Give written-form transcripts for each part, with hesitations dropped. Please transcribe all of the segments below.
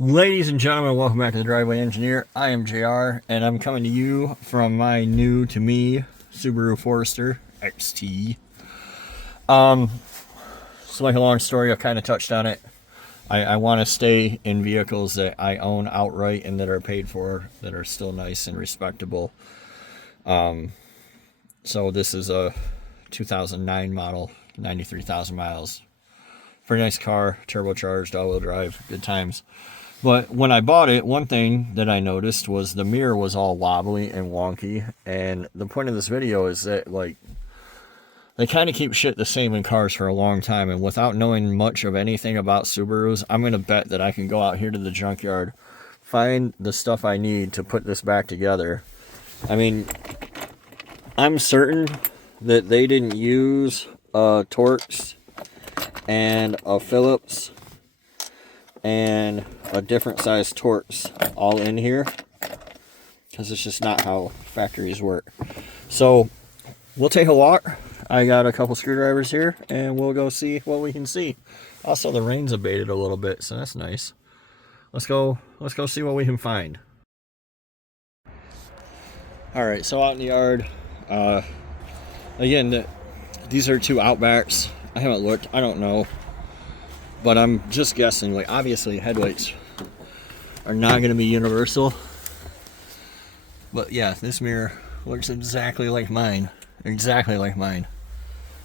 Ladies and gentlemen, welcome back to the Driveway Engineer. I am JR, and I'm coming to you from my new to me Subaru Forester XT. It's like a long story. I've kind of touched on it. I want to stay in vehicles that I own outright and that are paid for, that are still nice and respectable. So this is a 2009 model, 93,000 miles. Pretty nice car, turbocharged, all-wheel drive, good times. But when I bought it, one thing that I noticed was the mirror was all wobbly and wonky. And the point of this video is that, like, they kind of keep shit the same in cars for a long time. And without knowing much of anything about Subarus, I'm going to bet that I can go out here to the junkyard, find the stuff I need to put this back together. I mean, I'm certain that they didn't use Torx and a Phillips and a different size Torx all in here, because it's just not how factories work. So we'll take a walk. I got a couple screwdrivers here and we'll go see what we can see. Also, the rain's abated a little bit, so that's nice. Let's go see what we can find. All right, so out in the yard, again, these are two Outbacks. I haven't looked, I don't know, but I'm just guessing. Like, obviously headlights are not going to be universal, but yeah, this mirror looks exactly like mine.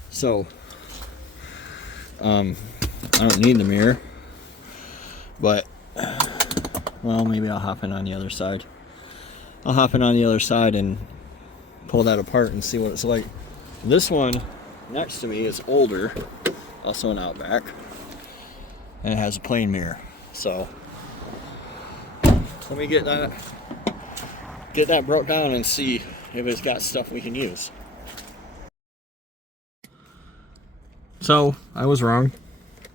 So I don't need the mirror, but well, maybe I'll hop in on the other side. I'll hop in on the other side and pull that apart and see what it's like. This one next to me is older, also an Outback, and it has a plain mirror. So let me get that broke down and see if it's got stuff we can use. So I was wrong.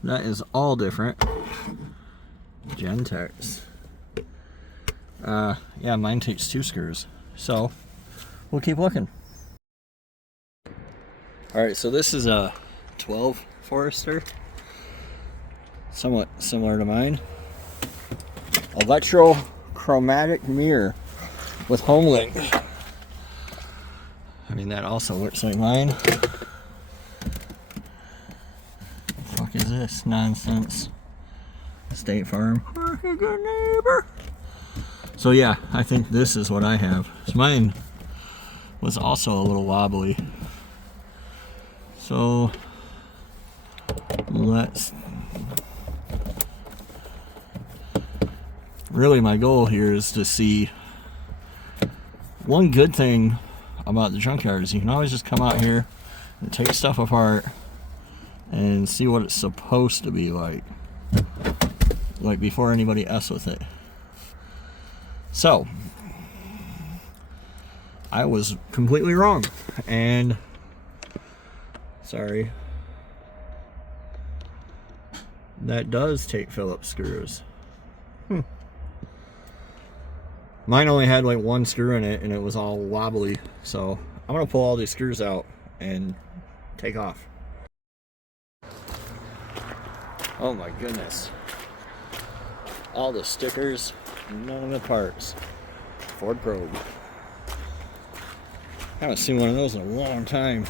That is all different. Gentex. Yeah, mine takes 2 screws. So we'll keep looking. Alright, so this is a 12 Forester. Somewhat similar to mine. Electrochromatic mirror with home link. I mean, that also looks like mine. What the fuck is this nonsense? State Farm. Like a good neighbor. So yeah, I think this is what I have. So mine was also a little wobbly. So really my goal here is to see. One good thing about the junkyard is you can always just come out here and take stuff apart and see what it's supposed to be like before anybody else with it. So I was completely wrong, and sorry, that does take Phillips screws. Mine only had like 1 screw in it and it was all wobbly, so I'm gonna pull all these screws out and take off. Oh my goodness, all the stickers, none of the parts. Ford Probe. I haven't seen one of those in a long time.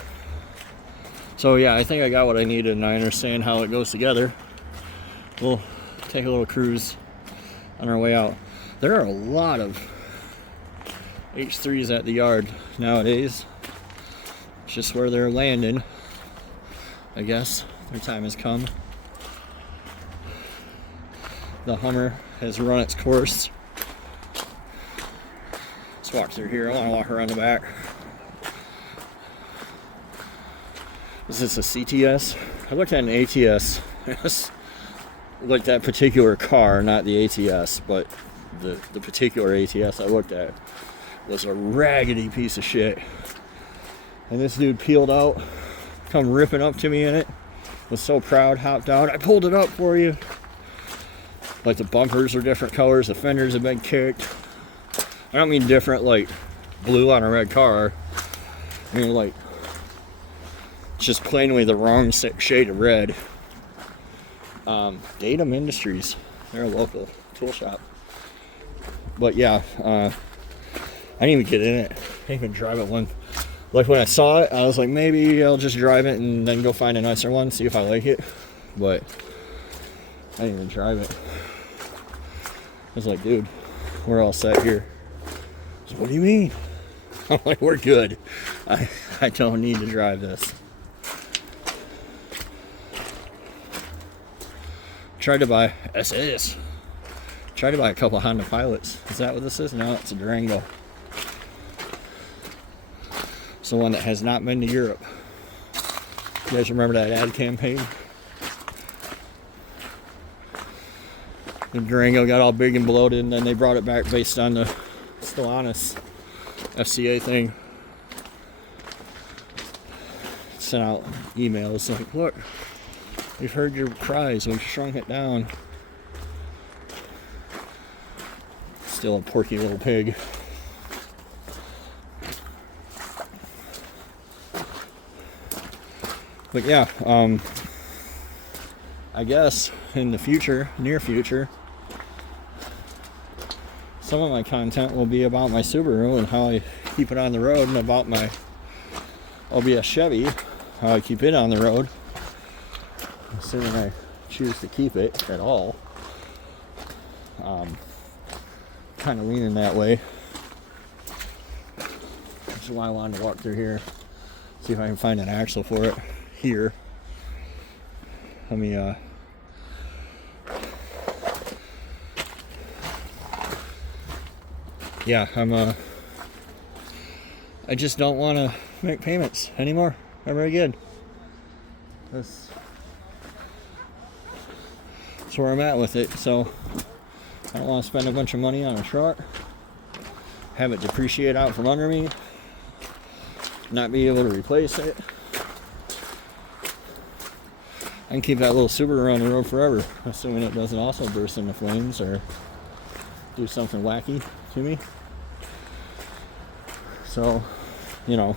So yeah, I think I got what I needed and I understand how it goes together. We'll take a little cruise on our way out. There are a lot of H3s at the yard nowadays. It's just where they're landing. I guess their time has come. The Hummer has run its course. Let's walk through here. I want to walk around the back. Is this a CTS? I looked at an ATS. Looked at that particular car, not the ATS, but the particular ATS I looked at was a raggedy piece of shit. And this dude peeled out, come ripping up to me in it. Was so proud, hopped out. I pulled it up for you. Like, the bumpers are different colors, the fenders have been kicked. I don't mean different like blue on a red car. I mean like just plainly the wrong shade of red. Datum Industries. They're a local tool shop. But yeah, I didn't even get in it. I didn't even drive it one. Like when I saw it, I was like, maybe I'll just drive it and then go find a nicer one, see if I like it. But I didn't even drive it. I was like, dude, we're all set here. So what do you mean? I'm like, we're good. I don't need to drive this. Tried to buy SS. Tried to buy a couple Honda Pilots. Is that what this is? No, it's a Durango. It's the one that has not been to Europe. You guys remember that ad campaign? The Durango got all big and bloated, and then they brought it back based on the Stellantis FCA thing. Sent out emails like, look, we've heard your cries, we've shrunk it down. Still a porky little pig. But yeah, I guess in the future, near future, some of my content will be about my Subaru and how I keep it on the road, and about my, albeit Chevy, how I keep it on the road, assuming I choose to keep it at all. Kind of leaning that way. That's why I wanted to walk through here, see if I can find an axle for it here. Let me yeah, I just don't want to make payments anymore ever again. That's where I'm at with it. So I don't want to spend a bunch of money on a truck, have it depreciate out from under me, not be able to replace it. I can keep that little Subaru on the road forever, assuming it doesn't also burst into flames or do something wacky to me. So, you know,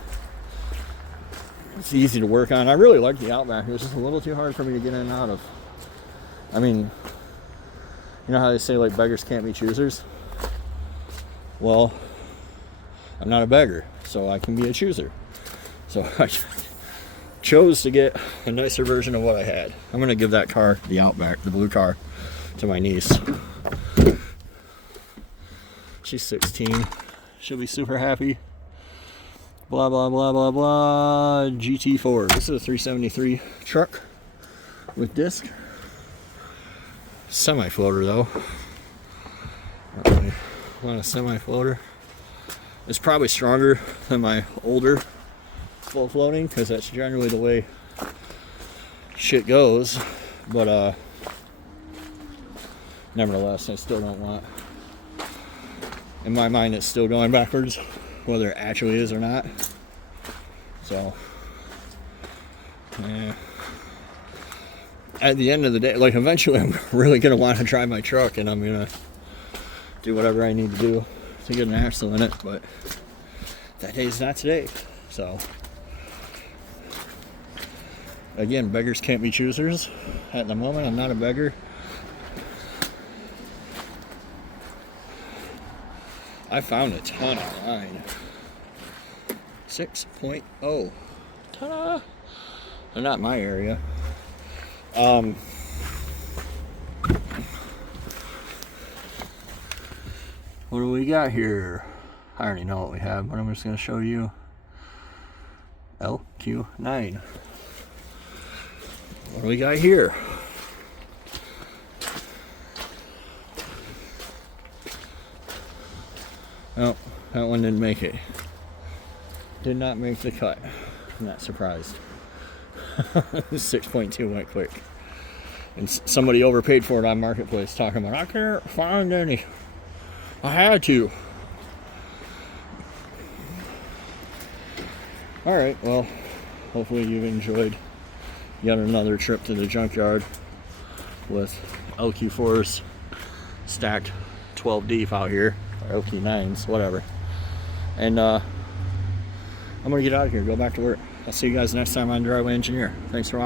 it's easy to work on. I really like the Outback. It was just a little too hard for me to get in and out of. I mean, you know how they say, like, beggars can't be choosers? Well, I'm not a beggar, so I can be a chooser. So I chose to get a nicer version of what I had. I'm going to give that car, the Outback, the blue car, to my niece. She's 16. She'll be super happy. Blah, blah, blah, blah, blah. GT4. This is a 373 truck with disc. Semi-floater, though. Not really want a semi-floater. It's probably stronger than my older full floating, because that's generally the way shit goes. But nevertheless, I still don't want. In my mind, it's still going backwards, whether it actually is or not. So, yeah. At the end of the day, like, eventually I'm really going to want to drive my truck, and I'm going to do whatever I need to do to get an axle in it, but that day's not today. So, again, beggars can't be choosers. At the moment, I'm not a beggar. I found a ton online. 6.0. Ta-da! They're not my area. What do we got here? I already know what we have, but I'm just going to show you. LQ9. What do we got here? Oh, that one didn't make it. Did not make the cut. I'm not surprised. 6.2 went quick. And somebody overpaid for it on Marketplace, talking about, I can't find any. I had to. Alright, well, hopefully you've enjoyed yet another trip to the junkyard with LQ4s stacked 12 deep out here. Or LQ9's, whatever. And I'm going to get out of here, go back to work. I'll see you guys next time on Driveway Engineer. Thanks for watching.